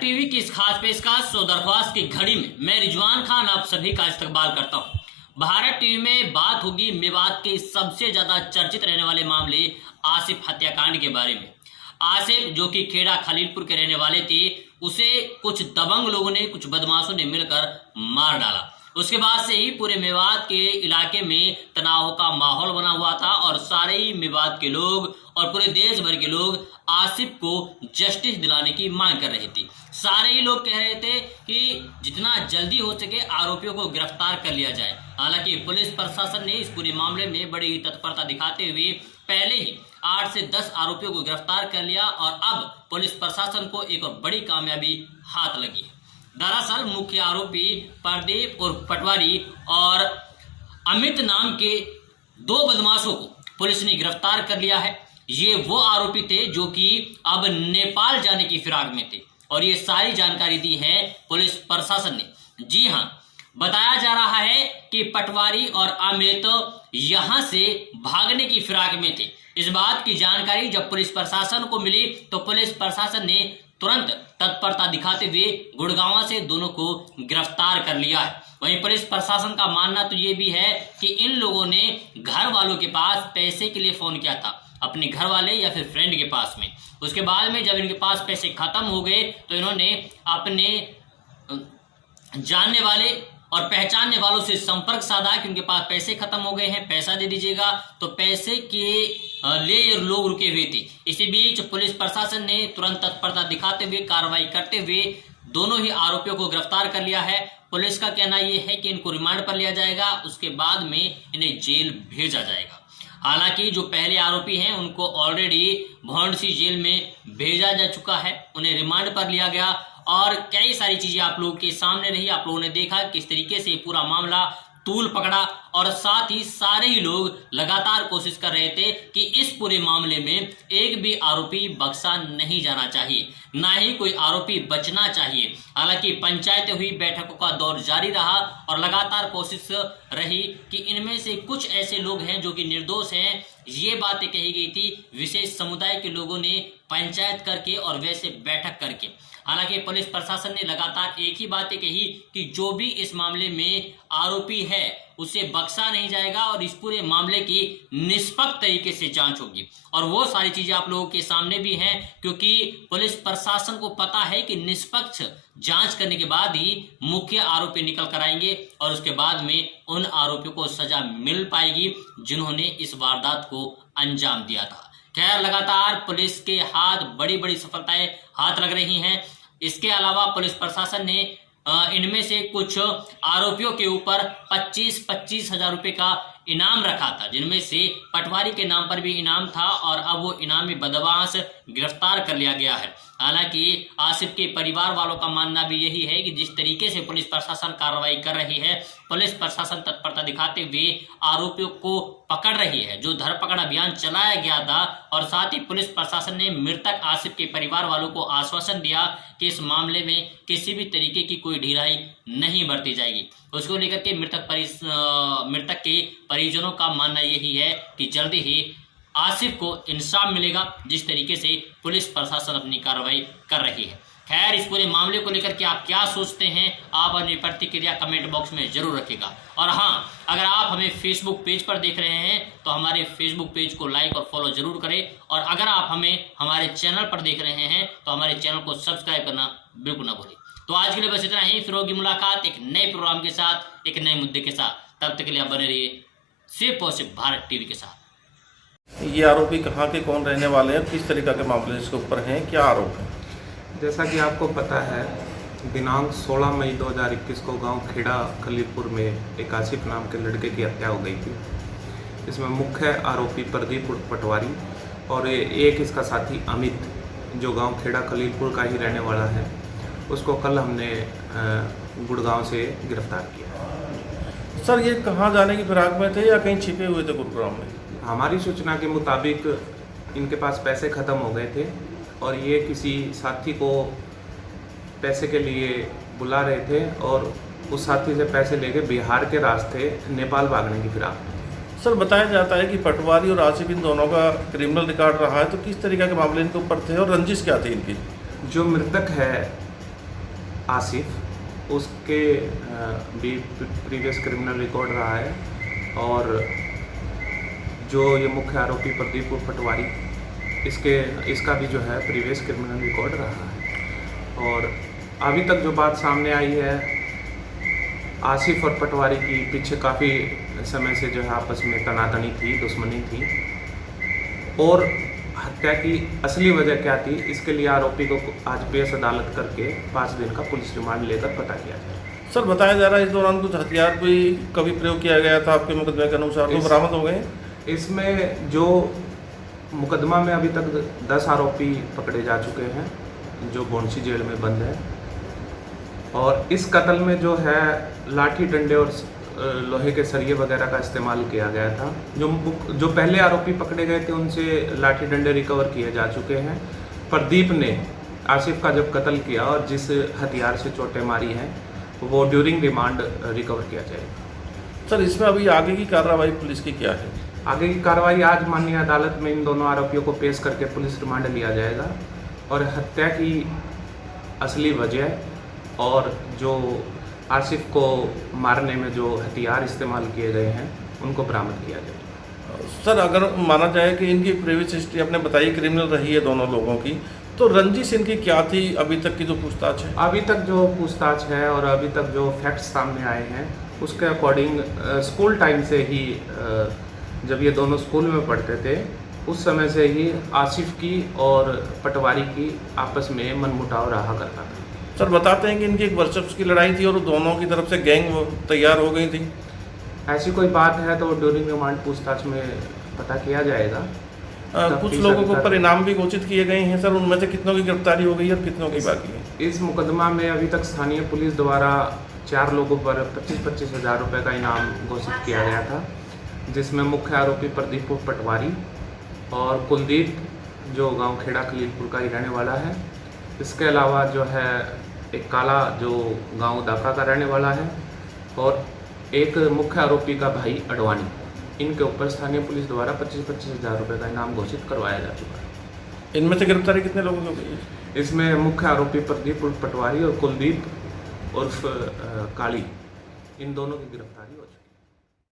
TV की इस खास पेशकश सो दरख्वास्त की घड़ी में मैं रिजवान खान आप सभी का इस्तकबाल करता हूं। भारत टीवी में बात होगी मेवात के सबसे ज्यादा चर्चित रहने वाले मामले आसिफ हत्याकांड के बारे में। आसिफ जो कि खेड़ा खलीलपुर के रहने वाले थे, उसे कुछ दबंग लोगों ने, कुछ बदमाशों ने मिलकर मार डाला। उसके बाद से ही पूरे मेवात के इलाके में तनाव का माहौल बना हुआ था और सारे ही मेवात के लोग और पूरे देश भर के लोग आसिफ को जस्टिस दिलाने की मांग कर रहे थे। सारे ही लोग कह रहे थे कि जितना जल्दी हो सके आरोपियों को गिरफ्तार कर लिया जाए। हालांकि पुलिस प्रशासन ने इस पूरे मामले में बड़ी तत्परता दिखाते हुए पहले ही 8 से 10 आरोपियों को गिरफ्तार कर लिया और अब पुलिस प्रशासन को एक और बड़ी कामयाबी हाथ लगी। दरअसल मुख्य आरोपी प्रदीप उर्फ पटवारी और अमित नाम के 2 बदमाशों को पुलिस ने गिरफ्तार कर लिया है। ये वो आरोपी थे जो कि अब नेपाल जाने की फिराक में थे और ये सारी जानकारी दी है पुलिस प्रशासन ने। जी हां, बताया जा रहा है कि पटवारी और अमित यहां से भागने की फिराक में थे। इस बात की जानकारी जब पुलिस प्रशासन को मिली तो पुलिस प्रशासन ने तुरंत तत्परता दिखाते हुए गुड़गांव से दोनों को गिरफ्तार कर लिया है। वहीं पुलिस प्रशासन का मानना तो ये भी है कि इन लोगों ने घर वालों के पास पैसे के लिए फोन किया था, अपने घर वाले या फिर फ्रेंड के पास में। उसके बाद में जब इनके पास पैसे खत्म हो गए तो इन्होंने अपने जानने वाले और पहचानने वालों से संपर्क साधा कि उनके पास पैसे खत्म हो गए हैं, पैसा दे दीजिएगा। तो पैसे के लिए लोग रुके हुए थे। इसी बीच पुलिस प्रशासन ने तुरंत तत्परता दिखाते हुए कार्रवाई करते हुए दोनों ही आरोपियों को गिरफ्तार कर लिया है। पुलिस का कहना यह है कि इनको रिमांड पर लिया जाएगा, उसके बाद में इन्हें जेल भेजा जाएगा। हालांकि जो पहले आरोपी हैं उनको ऑलरेडी भौंडसी जेल में भेजा जा चुका है, उन्हें रिमांड पर लिया गया और कई सारी चीजें आप लोगों के सामने रही। आप लोगों ने देखा किस तरीके से पूरा मामला तूल पकड़ा और साथ ही सारे ही लोग लगातार कोशिश कर रहे थे कि इस पूरे मामले में एक भी आरोपी बख्शा नहीं जाना चाहिए, ना ही कोई आरोपी बचना चाहिए। हालांकि पंचायत हुई, बैठकों का दौर जारी रहा और लगातार कोशिश रही कि इनमें से कुछ ऐसे लोग हैं जो कि निर्दोष हैं। ये बातें कही गई थी विशेष समुदाय के लोगों ने पंचायत करके और वैसे बैठक करके। हालांकि पुलिस प्रशासन ने लगातार एक ही बातें कही कि जो भी इस मामले में आरोपी है उसे बख्शा नहीं जाएगा और इस पूरे मामले की निष्पक्ष तरीके से जांच होगी। और वो सारी चीजें आप लोगों के सामने भी हैं क्योंकि पुलिस प्रशासन को पता है कि निष्पक्ष जांच करने के बाद ही मुख्य आरोपी निकल कर आएंगे और उसके बाद में उन आरोपियों को सजा मिल पाएगी जिन्होंने इस वारदात को अंजाम दिया था। खैर, लगातार पुलिस के हाथ बड़ी बड़ी सफलताएं हाथ लग रही हैं। इसके अलावा पुलिस प्रशासन ने इनमें से कुछ आरोपियों के ऊपर 25-25 हजार रुपए का इनाम रखा था, जिनमें से पटवारी के नाम पर भी इनाम था और अब वो इनामी बदमाश गिरफ्तार कर लिया गया है। हालांकि आसिफ के परिवार वालों का मानना भी यही है कि जिस तरीके से पुलिस प्रशासन कार्रवाई कर रही है, पुलिस प्रशासन तत्परता दिखाते हुए आरोपियों को पकड़ रही है। जो धरपकड़ अभियान चलाया गया था और साथ ही पुलिस प्रशासन ने मृतक आसिफ के परिवार वालों को आश्वासन दिया कि इस मामले में किसी भी तरीके की कोई ढिलाई नहीं बरती जाएगी। उसको लेकर के मृतक के परिजनों का मानना यही है कि जल्दी ही आसिफ को इंसाफ मिलेगा, जिस तरीके से पुलिस प्रशासन अपनी कार्रवाई कर रही है। खैर, इस पूरे मामले को लेकर के आप क्या सोचते हैं, आप अपनी प्रतिक्रिया कमेंट बॉक्स में जरूर रखिएगा। और हाँ, अगर आप हमें फेसबुक पेज पर देख रहे हैं तो हमारे फेसबुक पेज को लाइक और फॉलो जरूर करें और अगर आप हमें हमारे चैनल पर देख रहे हैं तो हमारे चैनल को सब्सक्राइब करना बिल्कुल ना भूलें। तो आज के लिए बस इतना ही। फिर होगी मुलाकात एक नए प्रोग्राम के साथ, एक नए मुद्दे के साथ। तब तक के लिए आप बने रहिए सिर्फ और सिर्फ भारत टीवी के साथ। ये आरोपी कहाँ के, कौन रहने वाले हैं, किस तरीके के मामले इसके ऊपर हैं, क्या आरोप है? जैसा कि आपको पता है, दिनांक 16 मई 2021 को गांव खेड़ा खलीलपुर में एक आसिफ नाम के लड़के की हत्या हो गई थी। इसमें मुख्य आरोपी प्रदीप उर्फ पटवारी और एक इसका साथी अमित, जो गांव खेड़ा खलीलपुर का ही रहने वाला है, उसको कल हमने गुड़गांव से गिरफ्तार किया। सर, ये कहाँ जाने की फिराक में थे या कहीं छिपे हुए थे गुरुग्राम में? हमारी सूचना के मुताबिक इनके पास पैसे ख़त्म हो गए थे और ये किसी साथी को पैसे के लिए बुला रहे थे और उस साथी से पैसे लेके बिहार के रास्ते नेपाल भागने की फिराक में। सर, बताया जाता है कि पटवारी और आसिफ इन दोनों का क्रिमिनल रिकॉर्ड रहा है, तो किस तरीके के मामले इनके ऊपर थे और रंजिश क्या थी इनकी? जो मृतक है आसिफ, उसके भी प्रीवियस क्रिमिनल रिकॉर्ड रहा है, और जो ये मुख्य आरोपी प्रदीप उर्फ पटवारी, इसका भी जो है प्रीवियस क्रिमिनल रिकॉर्ड रहा है। और अभी तक जो बात सामने आई है, आसिफ और पटवारी की पीछे काफ़ी समय से जो है आपस में तनातनी थी, दुश्मनी थी, और हत्या की असली वजह क्या थी, इसके लिए आरोपी को आज पेश अदालत करके 5 दिन का पुलिस रिमांड लेकर पता किया जाए। सर, बताया जा रहा है इस दौरान कुछ हथियार भी कभी प्रयोग किया गया था आपके मुकदमे के अनुसार, तो बरामद हो गए? इसमें जो मुकदमा में अभी तक 10 आरोपी पकड़े जा चुके हैं, जो गोंडसी जेल में बंद है, और इस कत्ल में जो है लाठी डंडे और लोहे के सरिये वगैरह का इस्तेमाल किया गया था। जो पहले आरोपी पकड़े गए थे उनसे लाठी डंडे रिकवर किए जा चुके हैं। प्रदीप ने आसिफ का जब कत्ल किया और जिस हथियार से चोटें मारी हैं वो ड्यूरिंग रिमांड रिकवर किया जाएगा। सर, इसमें अभी आगे की कार्रवाई पुलिस की क्या है? आगे की कार्रवाई आज माननीय अदालत में इन दोनों आरोपियों को पेश करके पुलिस रिमांड लिया जाएगा, और हत्या की असली वजह और जो आसिफ को मारने में जो हथियार इस्तेमाल किए गए हैं उनको बरामद किया जाएगा। सर, अगर माना जाए कि इनकी प्रीवियस हिस्ट्री आपने बताई क्रिमिनल रही है दोनों लोगों की, तो रंजिश इनकी क्या थी अभी तक की जो पूछताछ है? अभी तक जो पूछताछ है और अभी तक जो फैक्ट्स सामने आए हैं उसके अकॉर्डिंग स्कूल टाइम से ही, जब ये दोनों स्कूल में पढ़ते थे उस समय से ही आसिफ की और पटवारी की आपस में मनमुटाव रहा करता था। सर, बताते हैं कि इनकी एक वर्कशॉप की लड़ाई थी और दोनों की तरफ से गैंग तैयार हो गई थी। ऐसी कोई बात है तो ड्यूरिंग रिमांड पूछताछ में पता किया जाएगा। कुछ लोगों को पर इनाम भी घोषित किए गए हैं सर, उनमें से कितनों की गिरफ्तारी हो गई और कितनों की बाकी है? इस मुकदमा में अभी तक स्थानीय पुलिस द्वारा 4 लोगों पर 25-25 हज़ार रुपये का इनाम घोषित किया गया था, जिसमें मुख्य आरोपी प्रदीप पटवारी और कुलदीप जो गांव खेड़ा खलीलपुर का ही रहने वाला है। इसके अलावा जो है एक काला जो गांव दाका का रहने वाला है, और एक मुख्य आरोपी का भाई अडवाणी। इनके ऊपर स्थानीय पुलिस द्वारा 25-25 हज़ार रुपये का इनाम घोषित करवाया जा चुका है। इनमें से गिरफ्तारी कितने लोगों की हो गई है? इसमें मुख्य आरोपी प्रदीप उर्फ पटवारी और कुलदीप उर्फ काली, इन दोनों की गिरफ्तारी हो चुकी है।